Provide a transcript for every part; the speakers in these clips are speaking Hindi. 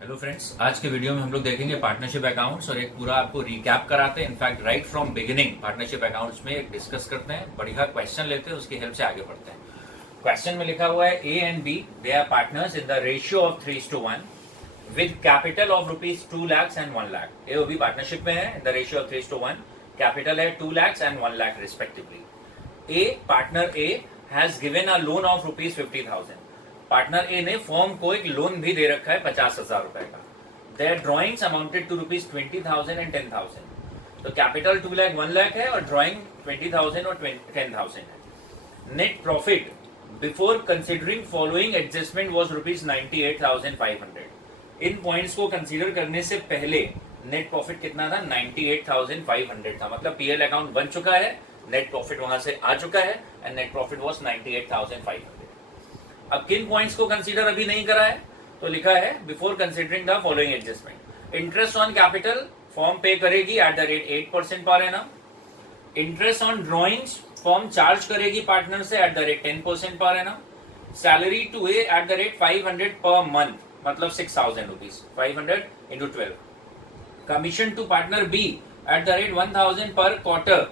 हेलो फ्रेंड्स, आज के वीडियो में हम लोग देखेंगे पार्टनरशिप अकाउंट्स और एक पूरा आपको रिकैप कराते हैं। In fact right from beginning partnership accounts में एक डिस्कस करते हैं, बढ़िया क्वेश्चन लेते हैं, उसकी हेल्प से आगे बढ़ते हैं। क्वेश्चन में लिखा हुआ है A and B they are partners in the ratio of 3:1 with capital of rupees 2 lakhs and 1 lakh। A और बी पार्टनरशिप में है in the ratio of 3:1, capital है 2 lakhs and 1 lakh respectively. A partner A has given a loan of rupees 50,000। Partner A ने फॉर्म को एक लोन भी दे रखा है 50,000 रुपए का। Their drawings amounted to rupees 20,000 and 10,000। तो कैपिटल 2 lakh 1 lakh है और ड्रॉइंग 20,000 और 10,000 है। Net profit before considering following adjustment was rupees 98,500। In points को कंसीडर करने से पहले नेट प्रॉफिट कितना था? 98,500 था। मतलब पीएल अकाउंट बन चुका है, नेट प्रॉफिट वहां से आ चुका है एंड नेट प्रॉफिट वॉज 98,500। अब किन पॉइंट्स को कंसीडर अभी नहीं करा है? तो लिखा है before considering the following adjustment. Interest on capital firm pay करेगी at the rate 8% per annum. Interest on drawings firm charge करेगी पार्टनर से at the rate 10% per annum. Salary to A at the rate 500 per month, मतलब 6,000 rupees, 500 into 12। Commission to partner B at the rate 1,000 per quarter,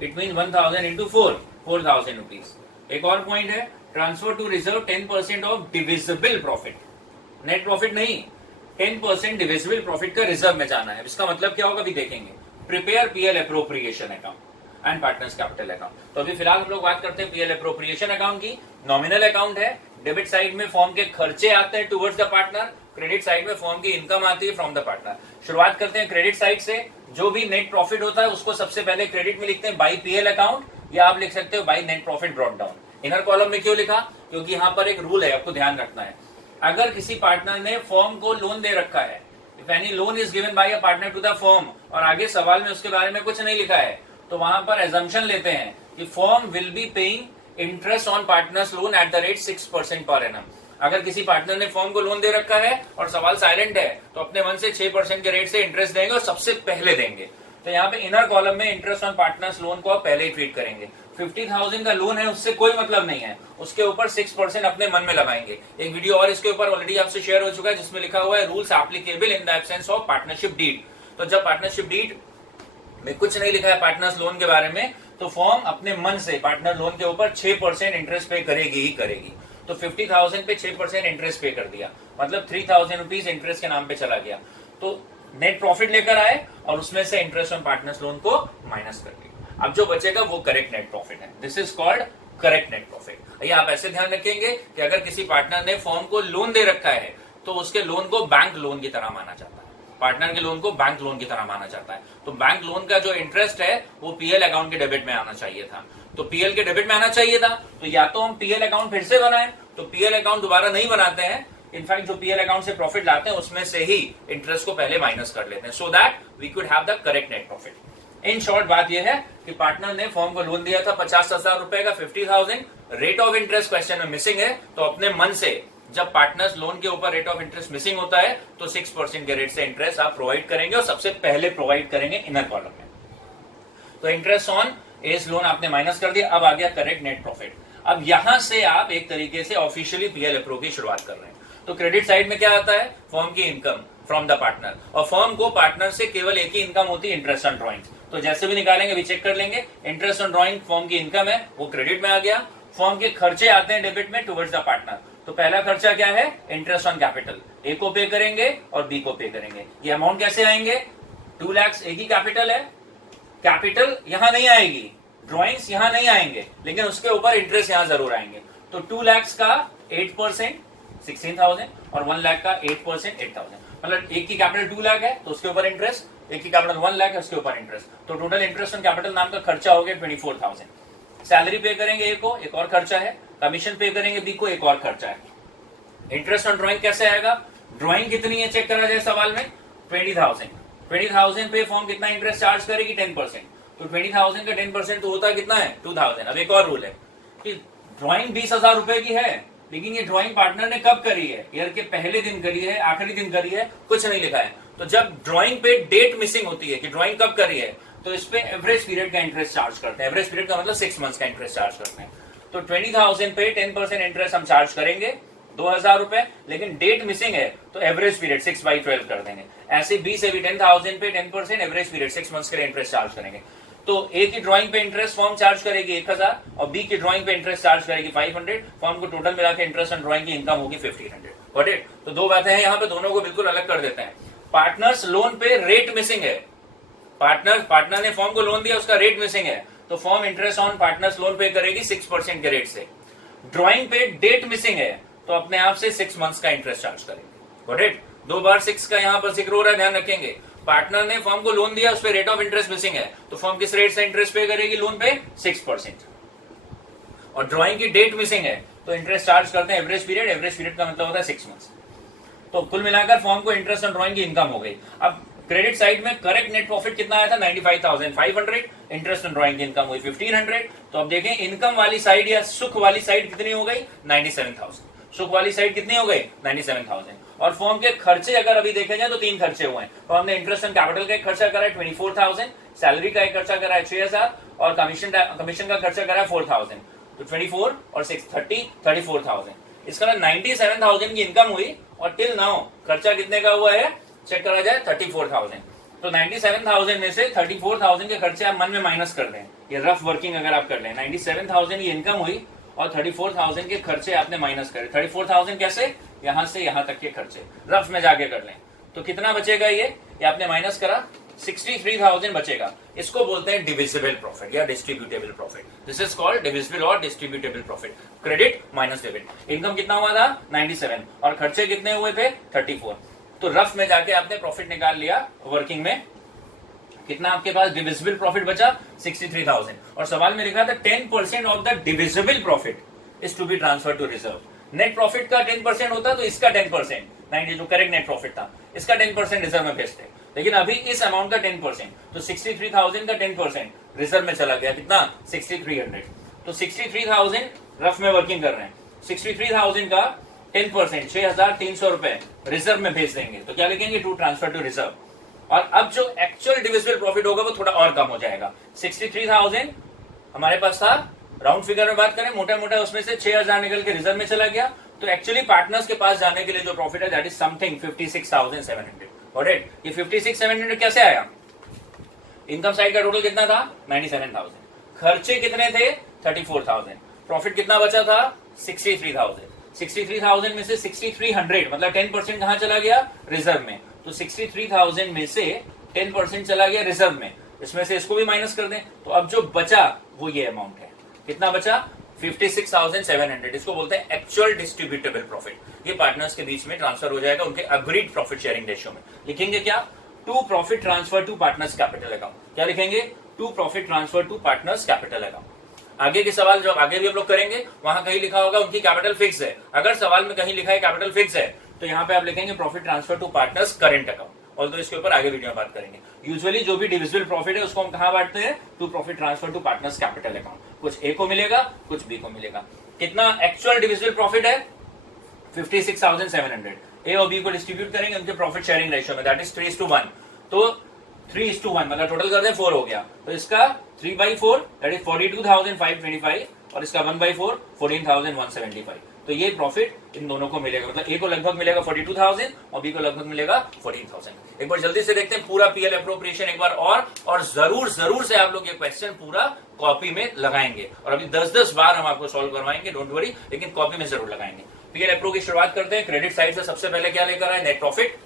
it mean 1,000 into 4,000 rupees. एक और पॉइंट है transfer to reserve 10% of divisible profit. Net profit नहीं, 10% डिविजिबल प्रॉफिट का रिजर्व में जाना है। इसका मतलब क्या होगा अभी देखेंगे। Prepare PL appropriation account and partners capital account. तो अभी फिलहाल हम लोग बात करते हैं पीएल अप्रोप्रिएशन अकाउंट की। नॉमिनल अकाउंट है, डेबिट साइड में फॉर्म के खर्चे आते हैं towards the partner, credit side में फॉर्म की इनकम आती है फ्रॉम द पार्टनर। शुरुआत करते हैं क्रेडिट साइड से। जो भी नेट प्रॉफिट होता है उसको सबसे पहले क्रेडिट में लिखते हैं बाई पीएल अकाउंट, या आप लिख सकते हो by net profit brought down. Inner column में क्यों लिखा? क्योंकि यहाँ पर एक रूल है, आपको ध्यान रखना है। अगर किसी पार्टनर ने फर्म को लोन दे रखा है, if any loan is given by a partner to the firm, और आगे सवाल में उसके बारे में कुछ नहीं लिखा है, तो वहां पर एजम्पशन लेते हैं कि firm will be paying interest on partners loan eight the rate 6% per annum. अगर किसी पार्टनर ने फर्म को लोन दे रखा है और सवाल साइलेंट है, तो अपने मन से 6% के रेट से इंटरेस्ट देंगे और सबसे पहले देंगे। तो यहाँ पे इनर कॉलम में इंटरेस्ट ऑन पार्टनर्स लोन को आप पहले ही ट्रीट करेंगे। 50,000 का लोन है, उससे कोई मतलब नहीं है, उसके ऊपर 6% अपने मन में लगाएंगे। एक वीडियो और इसके ऊपर ऑलरेडी आपसे शेयर हो चुका है जिसमें लिखा हुआ है rules applicable in the absence of partnership deed. तो जब पार्टनरशिप डीड में कुछ नहीं लिखा है पार्टनर्स लोन के बारे में, तो फर्म अपने मन से पार्टनर लोन के ऊपर 6% इंटरेस्ट पे करेगी ही करेगी। तो 50,000 पे 6% इंटरेस्ट पे कर दिया, मतलब 3,000 रुपीज इंटरेस्ट के नाम पे चला गया। तो नेट प्रॉफिट लेकर आए और उसमें से इंटरेस्ट ऑन पार्टनर्स लोन को माइनस कर दिया। अब जो बचेगा वो करेक्ट नेट प्रॉफिट है। This is called correct net profit. ये आप ऐसे ध्यान रखेंगे कि अगर किसी पार्टनर ने फर्म को लोन दे रखा है तो उसके लोन को बैंक लोन की तरह माना जाता है, पार्टनर के लोन को बैंक लोन की तरह माना जाता है। तो बैंक लोन का जो इंटरेस्ट है वो पीएल अकाउंट के डेबिट में आना चाहिए था। तो पीएल के डेबिट में आना चाहिए था, तो या तो हम पीएल अकाउंट फिर से बनाएं, तो पीएल अकाउंट दोबारा नहीं बनाते हैं। इनफैक्ट जो पीएल अकाउंट से प्रॉफिट लाते हैं उसमें से ही इंटरेस्ट को पहले माइनस कर लेते हैं, so that we could have the correct net profit. In short बात यह है कि पार्टनर ने फर्म को लोन दिया था 50,000 रुपए का, 50,000 रेट ऑफ इंटरेस्ट क्वेश्चन में मिसिंग है। तो अपने मन से जब पार्टनर्स लोन के ऊपर रेट ऑफ इंटरेस्ट मिसिंग होता है तो 6% के रेट से इंटरेस्ट आप प्रोवाइड करेंगे और सबसे पहले प्रोवाइड करेंगे इनर कॉलम में। तो इंटरेस्ट ऑन एज लोन आपने माइनस कर दिया, अब आ गया करेक्ट नेट प्रॉफिट। अब यहां से आप एक तरीके से ऑफिशियली पीएल अप्रो की शुरुआत कर रहे हैं। तो क्रेडिट साइड में क्या आता है? फर्म की इनकम फ्रॉम द पार्टनर, और फर्म को पार्टनर से केवल एक ही इनकम होती है, इंटरेस्ट ऑन ड्रॉइंग्स। तो जैसे भी निकालेंगे अभी चेक कर लेंगे। इंटरेस्ट ऑन ड्रॉइंग फर्म की इनकम है, वो क्रेडिट में आ गया। फर्म के खर्चे आते हैं डेबिट में टुवर्ड्स द पार्टनर। तो पहला खर्चा क्या है? Interest on capital. ए को पे करेंगे और बी को पे करेंगे। ये अमाउंट कैसे आएंगे? 2 lakhs एक ही कैपिटल है, कैपिटल यहां नहीं आएगी, ड्रॉइंग्स यहां नहीं आएंगे, लेकिन उसके ऊपर इंटरेस्ट यहां जरूर आएंगे। तो 2 lakhs का 8% 16,000 और 1 lakh का 8% 8,000। मतलब एक की कैपिटल 2 लाख है तो उसके ऊपर इंटरेस्ट, एक की कैपिटल 1 लाख है उसके ऊपर इंटरेस्ट। तो टोटल इंटरेस्ट ऑन कैपिटल नाम का खर्चा हो गया 24,000। सैलरी पे करेंगे ए को, एक और खर्चा है। कमीशन पे करेंगे बी को, एक और खर्चा है। इंटरेस्ट ऑन ड्रॉइंग कैसे आएगा? ड्रॉइंग कितनी है चेक करा जाए सवाल में, 20,000। 20,000 पे फॉर्म कितना इंटरेस्ट चार्ज करेगी? 10%। तो 20,000 का 10% तो होता है कितना है? 2,000। अब एक और रूल है कि ड्रॉइंग 20,000 रुपए की है, लेकिन ये ड्राइंग पार्टनर ने कब करी है? ईयर के पहले दिन करी है, आखिरी दिन करी है, कुछ नहीं लिखा है। तो जब ड्राइंग पे डेट मिसिंग होती है कि ड्राइंग कब करी है, तो इस पे एवरेज पीरियड का इंटरेस्ट चार्ज करते हैं। एवरेज पीरियड का मतलब 6 मंथ्स का इंटरेस्ट चार्ज करते हैं। तो 20,000 पे 10% इंटरेस्ट हम चार्ज करेंगे, 2000 रुपए, लेकिन डेट मिसिंग है तो एवरेज पीरियड 6/12 कर देंगे। ऐसे बी से भी 10,000 पे 10% एवरेज पीरियड 6 मंथ्स के लिए इंटरेस्ट चार्ज करेंगे। तो ए की ड्राइंग पे इंटरेस्ट फॉर्म चार्ज करेगी 1000 और बी की ड्राइंग पे इंटरेस्ट चार्ज करेगी 500। फॉर्म को टोटल मिला के इंटरेस्ट ऑन ड्राइंग की इनकम होगी 1500। Got it? तो दो बातें हैं यहाँ पे, दोनों को बिल्कुल अलग कर देते हैं। पार्टनर्स लोन पे रेट मिसिंग है, पार्टनर ने फॉर्म को लोन दिया, उसका रेट मिसिंग है, तो firm interest on partners loan पे करेगी 6% के रेट से। ड्राइंग पे डेट मिसिंग है तो अपने आप से 6 मंथ्स का इंटरेस्ट चार्ज करेंगे। Got it? 2 बार 6 का यहां पर जिक्र हो रहा है, ध्यान रखेंगे। पार्टनर ने फॉर्म को लोन दिया, उस पर रेट ऑफ इंटरेस्ट मिसिंग है, तो फॉर्म किस रेट से इंटरेस्ट पे करेगी लोन पे? 6%। और ड्राइंग की डेट मिसिंग है तो इंटरेस्ट चार्ज करते हैं एवरेज पीरियड का मतलब होता है 6 मंथ्स। तो कुल मिलाकर फॉर्म को इंटरेस्ट ऑन ड्राइंग की इनकम हो गई। अब क्रेडिट साइड में करेक्ट नेट प्रॉफिट कितना आया था? 95,500। इंटरेस्ट ऑन ड्राइंग की इनकम हुई 1500। तो अब देखें इनकम वाली साइड या सुख वाली साइड कितनी हो गई? 97,000। सुख वाली साइड कितनी हो गई? 97,000। और फॉर्म के खर्चे अगर अभी देखे जाए तो 3 खर्चे हुए हैं। तो हमने इंटरेस्ट ऑन कैपिटल का एक खर्चा करा है 24,000, सैलरी का एक खर्चा करा है 6,000 और कमीशन का खर्चा करा है 4,000। तो 24 और 6 34,000। इसका 97,000 की इनकम हुई और टिल नाउ खर्चा कितने का हुआ है? चेक करा जाए 34,000। तो 97,000 में से 34,000 के खर्चे आप मन में माइनस कर दें, ये रफ वर्किंग अगर आप कर लें। 97,000 की इनकम हुई और 34,000 के खर्चे आपने माइनस करे। 34,000 कैसे? यहां से यहां तक के खर्चे रफ में जाके कर लें तो कितना बचेगा? ये आपने माइनस करा 63,000 बचेगा। इसको बोलते हैं डिविजिबल प्रॉफिट या distributable profit. This is called divisible और distributable profit. Credit minus debit. Income कितना हुआ था? 97 और खर्चे कितने हुए थे? 34। तो रफ में जाके आपने प्रॉफिट निकाल लिया, वर्किंग में कितना आपके पास डिविजिबल प्रॉफिट बचा? 63,000। और सवाल में लिखा था 10% of the divisible profit is to be transfer to reserve. Net profit का 10% होता तो इसका 10%, 90 जो करेक्ट नेट प्रॉफिट था, इसका 10% रिजर्व में भेजते। लेकिन अभी इस अमाउंट का 10%, तो 63,000 का 10% रिजर्व में चला गया। कितना? 6,300। तो 63,000 रफ में वर्किंग कर रहे हैं, 63,000 का 10% 6,300 रुपए रिजर्व में भेज देंगे। तो क्या लिखेंगे? To transfer to reserve. और अब जो एक्चुअल डिविजिबल प्रॉफिट होगा वो थोड़ा और कम हो जाएगा। 63,000 हमारे पास था, राउंड फिगर में बात करें मोटा मोटा, उसमें से 6,000 निकल के रिजर्व में चला गया। तो एक्चुअली पार्टनर्स के पास जाने के लिए जो प्रॉफिट है that is something 56,700। Got it? ये 56,700 कैसे आया? इनकम साइड का टोटल कितना था? 97,000। खर्चे कितने थे? 34,000। प्रॉफिट कितना बचा था? 63,000। 63,000 में से 6,300 मतलब 10% कहां चला गया? रिजर्व में। तो 63,000 में से 10% चला गया रिजर्व में, इसमें से इसको भी माइनस कर दें तो अब जो बचा वो ये अमाउंट है। कितना बचा? 56,700। इसको बोलते हैं एक्चुअल डिस्ट्रीब्यूटेबल प्रॉफिट। ये पार्टनर्स के बीच में ट्रांसफर हो जाएगा उनके अग्रीड प्रॉफिट शेयरिंग रेशियो में। लिखेंगे क्या? To profit transfer to partners capital account. क्या लिखेंगे? To profit transfer to partners capital account. आगे के सवाल जो आगे भी हम लोग करेंगे वहां कहीं लिखा होगा उनकी कैपिटल फिक्स है। अगर सवाल में कहीं लिखा है कैपिटल फिक्स है तो यहाँ पे आप लिखेंगे profit transfer to partners current account. और तो इसके ऊपर आगे वीडियो में बात करेंगे। यूजुअली जो भी डिविजिबल प्रॉफिट है उसको हम कहां बांटते हैं? To profit transfer to partners capital account. कुछ ए को मिलेगा, कुछ बी को मिलेगा। कितना एक्चुअल डिविजिबल प्रॉफिट है? 56,700। ए और बी को डिस्ट्रीब्यूट करेंगे उनके प्रॉफिट शेयरिंग रेशियो में, दैट इज 3:1। तो 3:1 मतलब टोटल कर दें 4 हो गया। तो इसका 3/4 दैट इज 42,525 और इसका 1/4 14,175। तो ये प्रॉफिट इन दोनों को मिलेगा, मतलब ए को लगभग मिलेगा 42,000 और बी को लगभग मिलेगा 14,000। एक बार जल्दी से देखते हैं पूरा पीएल अप्रोप्रिएशन एक बार और जरूर से आप लोग ये क्वेश्चन पूरा कॉपी में लगाएंगे। और अभी 10-10 बार हम आपको सॉल्व करवाएंगे, डोंट वरी, लेकिन कॉपी में जरूर लगाएंगे। पीएल अप्रो की शुरुआत करते हैं। क्रेडिट साइड से सबसे पहले क्या लेकर आए? Net profit.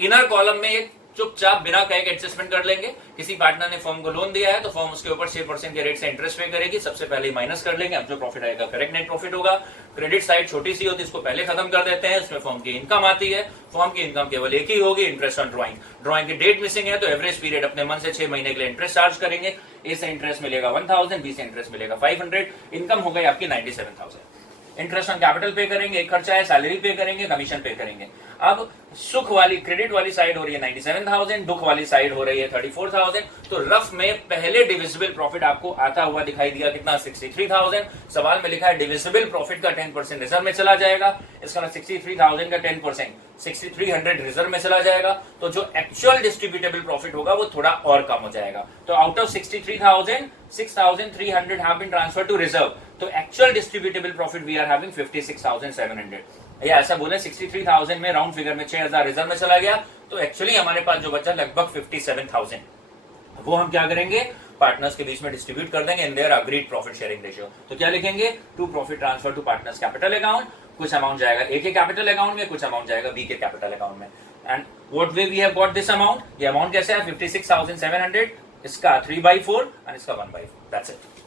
इनर कॉलम में एक चुपचाप बिना कहे के एडजस्टमेंट कर लेंगे। किसी पार्टनर ने फर्म को लोन दिया है तो फर्म उसके ऊपर 6% के रेट से इंटरेस्ट पे करेगी। सबसे पहले माइनस कर लेंगे, अब जो प्रॉफिट आएगा करेक्ट नेट प्रॉफिट होगा। क्रेडिट साइड छोटी सी होती है, इसको पहले खत्म कर देते हैं। इसमें फर्म की इनकम आती है, फर्म की इनकम केवल एक ही होगी, इंटरेस्ट ऑन ड्राइंग। ड्राइंग की डेट मिसिंग है तो एवरेज पीरियड अपने मन से 6 महीने के लिए इंटरेस्ट चार्ज करेंगे। ए से इंटरेस्ट मिलेगा 1,000, बी से इंटरेस्ट मिलेगा 500। इनकम हो गई आपकी 97,000। इंटरेस्ट ऑन कैपिटल पे करेंगे, एक खर्चा है, सैलरी पे करेंगे, कमीशन पे करेंगे। अब सुख वाली क्रेडिट वाली साइड हो रही है 97,000, दुख वाली साइड हो रही है 34,000। तो रफ में पहले डिविजिबल प्रॉफिट आपको आता हुआ दिखाई दिया कितना? 63,000। सवाल में लिखा है डिविजिबल प्रॉफिट का 10% रिजर्व में चला जाएगा। इसका 63,000 का 10% 6,300 रिजर्व में चला जाएगा। तो जो एक्चुअल डिस्ट्रीब्यूटेबल प्रॉफिट होगा वो थोड़ा और कम हो जाएगा। तो out of 63,000 6,300 have been transferred to reserve. तो actual distributable profit we are having 56,700। या ऐसा बोले 63,000 में राउंड फिगर में 6,000 रिजर्व में चला गया, तो एक्चुअली हमारे पास जो बचा लगभग 57,000, वो हम क्या करेंगे, पार्टनर्स के बीच में डिस्ट्रीब्यूट कर देंगे in their agreed profit sharing ratio. तो क्या लिखेंगे, to profit transfer to partners capital account, कुछ अमाउंट जाएगा ए के कैपिटल अकाउंट में, कुछ अमाउंट जाएगा बी के कैपिटल अकाउंट में। And what way we have got this amount, ये अमाउंट कैसे है 56,700, इसका 3/4 और इसका 1/4, दैट्स इट।